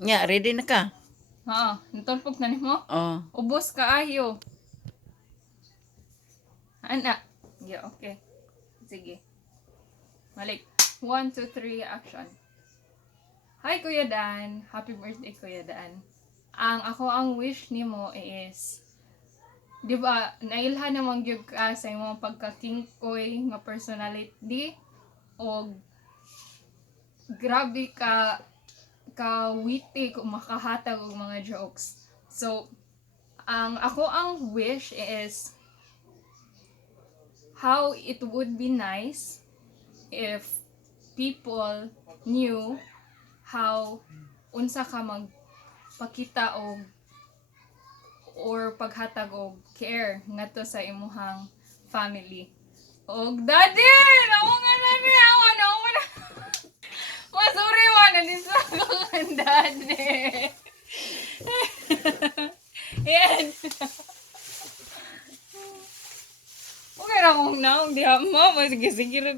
Nya, ready na ka? Ha, natulpog na nimo. Oh. Ubos kaayo. Ana. Yeah, okay. Sige. Balik. 1, 2, 3, action. Hi, Kuya Dan. Happy birthday, Kuya Dan. Ang wish nimo is, di ba, nailhan naman gyud ka sa imong pagka-kingkoy nga personality o grabe ka witty kung makahatag og mga jokes. So, ang wish is how it would be nice if people knew how unsa ka magpakita og or paghatag og care ngadto sa imuhang family. Og daddy, ako nga daddy, ako na. Masuri mo na din sa akong daddy. Yan. Okay ra kong naong di mo, sige sige ra